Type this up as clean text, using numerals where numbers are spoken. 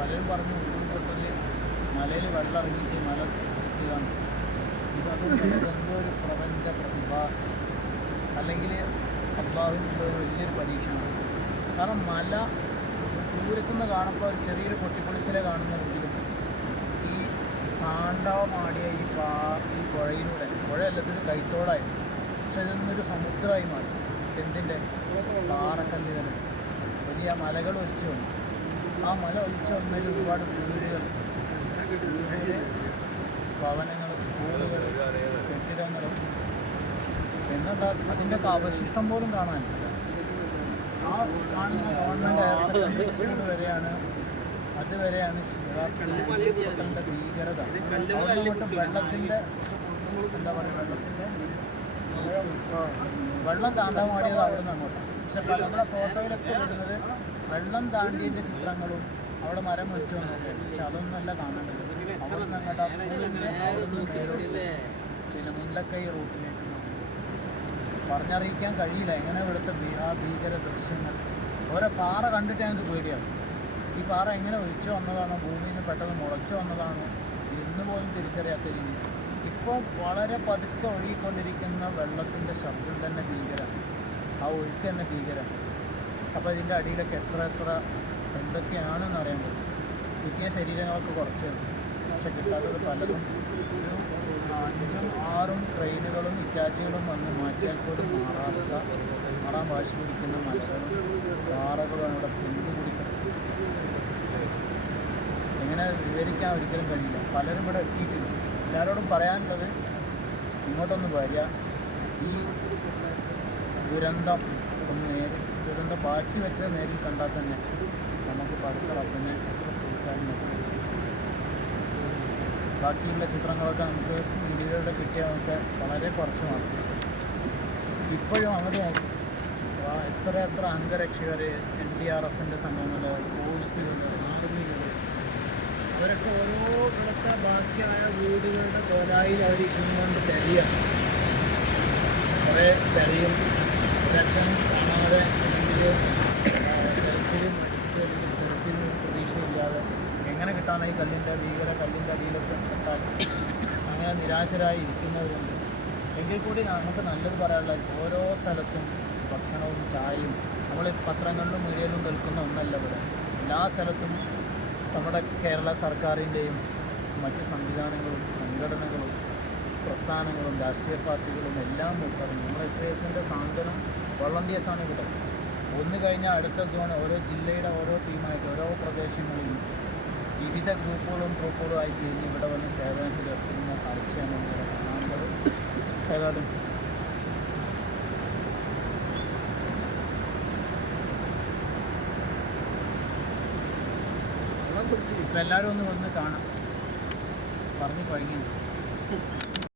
പലരും പറഞ്ഞു ഉരുൾപൊട്ടൽ മലയിൽ വെള്ളം ഇറങ്ങിയിട്ട് മല ഇതാണ്. എന്തോ ഒരു പ്രപഞ്ച പ്രതിഭാസം അല്ലെങ്കിൽ അള്ളാഹുവിൻ്റെ ഒരു വലിയൊരു പരീക്ഷണമാണ്. കാരണം മല ദൂരത്തുനിന്ന് കാണുമ്പോൾ ഒരു ചെറിയൊരു പൊട്ടിപ്പൊളിച്ചിലെ കാണുന്നതെങ്കിലും ഈ താണ്ഡവമാടിയ ഈ പുഴയിലൂടെ, പുഴയല്ലത്തിന് കൈത്തോടായി, പക്ഷെ ഇതൊന്നൊരു സമുദ്രമായി മാറി. എന്തിൻ്റെ പാറക്കല്ലുകൾ വലിയ മലകൾ ഒലിച്ചു വന്നു. ആ മല ഒലിച്ചു വന്നതിൽ ഒരുപാട് വീടുകൾ, ഭവനങ്ങൾ, സ്കൂളുകൾ, കെട്ടിടങ്ങൾ, എന്നുണ്ടാ അതിൻ്റെയൊക്കെ അവശിഷ്ടം പോലും കാണാനില്ല. ആ കാണുന്ന ഗവൺമെൻറ് ഹയർ സെക്കൻഡറി സ്കൂൾ വരെയാണ്, അതുവരെയാണ് ഉരുൾപൊട്ടലിൻ്റെ ഭീകരത. അങ്ങോട്ടും വെള്ളത്തിൻ്റെ എന്താ പറയുക, വെള്ളം താണ്ടാമാടിയത് അവിടെ നിന്ന് അങ്ങോട്ടാണ്. പക്ഷെ നമ്മളെ ഫോട്ടോയിലൊക്കെ വരുന്നത് വെള്ളം താണ്ടിയതിൻ്റെ ചിത്രങ്ങളും അവിടെ മരം വെച്ചു വന്നൊക്കെ. പക്ഷെ അതൊന്നുമല്ല കാണേണ്ടത്. അവിടെ നിന്ന് അങ്ങോട്ട് ആ സ്കൂളിൻ്റെ പിന്നെ മുണ്ടക്കൈ റൂട്ടിലേക്ക് പറഞ്ഞറിയിക്കാൻ കഴിയില്ല എങ്ങനെ ഇവിടുത്തെ ഭീകര ദൃശ്യങ്ങൾ. ഓരോ പാറ കണ്ടിട്ട് ഞങ്ങൾക്ക് പേടിയാണ്. ഈ പാറ എങ്ങനെ ഒലിച്ചു വന്നതാണോ, ഭൂമിയിൽ നിന്ന് പെട്ടെന്ന് മുളച്ചു വന്നതാണോ എന്ന് പോലും തിരിച്ചറിയാത്ത രീതി. ഇപ്പോൾ വളരെ പതുക്കെ ഒഴുകിക്കൊണ്ടിരിക്കുന്ന വെള്ളത്തിൻ്റെ ശബ്ദം തന്നെ ഭീകരമാണ്. ആ ഒഴുക്ക് തന്നെ ഭീകരമാണ്. അപ്പോൾ ഇതിൻ്റെ അടിയിലൊക്കെ എത്ര എന്തൊക്കെയാണെന്ന് അറിയാൻ പറ്റും. കിട്ടിയ ശരീരങ്ങളൊക്കെ കുറച്ച്, പക്ഷെ കിട്ടാത്തത് പലതും. ഒരു 5-6 ട്രെയിനുകളും ഇറ്റാച്ചികളും വന്ന് മാറ്റിയാൽ പോലും മാറാൻ വാശി പിടിക്കുന്ന മത്സരങ്ങളും പാറകളും അവിടെ പിന്തുകൂടി കിടക്കും. എങ്ങനെ വിവരിക്കാൻ ഒരിക്കലും കഴിയില്ല. പലരും ഇവിടെ എത്തിയിട്ടില്ല. എല്ലാവരോടും പറയാനുള്ളത്, ഇങ്ങോട്ടൊന്ന് വരിക, ഈ ദുരന്തം ബാക്കി വെച്ചത് നേരിൽ കണ്ടാൽ തന്നെ നമുക്ക് പഠിച്ച റബ്ബിനെ എത്ര സ്തുതിച്ചാലും മതി. ബാക്കിയുള്ള ചിത്രങ്ങളൊക്കെ നമുക്ക് വീഡിയോയുടെ കിട്ടിയാൽ നമുക്ക് വളരെ കുറച്ച് മാത്രം. ഇപ്പോഴും അങ്ങോട്ട് നോക്കും, എത്ര അംഗരക്ഷകർ, NDRFൻ്റെ സംഘങ്ങൾ, ഫോഴ്സുകൾ, ആർമികൾ, അവരൊക്കെ ഓരോ ഇവിടുത്തെ ബാക്കിയായ വീടുകളുടെ കോലായിൽ അവർ ഇരുന്നുകൊണ്ട് തെരയാണ്. കുറേ തെരയും, ഒരറ്റം കാണാതെ അല്ലെങ്കിൽ തെരച്ചിലും പ്രതീക്ഷയില്ലാതെ എങ്ങനെ കിട്ടാൻ ഈ കല്ലിൻ്റെ അടിയിലൊക്കെ കിട്ടാൻ അങ്ങനെ നിരാശരായി ഇരിക്കുന്നവരുണ്ട്. എങ്കിൽ കൂടി നമുക്ക് നല്ലത് പറയാനുള്ളത്, ഓരോ സ്ഥലത്തും ഭക്ഷണവും ചായയും നമ്മൾ പത്രങ്ങളിലും മീഡിയയിലും കേൾക്കുന്ന ഒന്നല്ല ഇവിടെ. എല്ലാ സ്ഥലത്തും നമ്മുടെ കേരള സർക്കാരിൻ്റെയും മറ്റ് സംവിധാനങ്ങളും സംഘടനകളും പ്രസ്ഥാനങ്ങളും രാഷ്ട്രീയ പാർട്ടികളും എല്ലാം ഉൾപ്പെടുന്നു. നമ്മുടെ SYSൻ്റെ സാന്ത്വനം വോളണ്ടിയേഴ്സാണ് ഇവിടെ. ഒന്ന് കഴിഞ്ഞാൽ അടുത്ത സോൺ, ഓരോ ജില്ലയുടെ ഓരോ ടീമായിട്ട് ഓരോ പ്രദേശങ്ങളിലും വിവിധ ഗ്രൂപ്പുകളും ആയി തിരിഞ്ഞ് ഇവിടെ വന്ന് സേവനത്തിൽ എത്തുന്ന കാഴ്ചയാണ് ഇവിടെ കാണുന്നത്. ഏതായാലും ഇപ്പം എല്ലാവരും ഒന്ന് വന്ന് കാണാം. പറഞ്ഞു കഴിഞ്ഞു.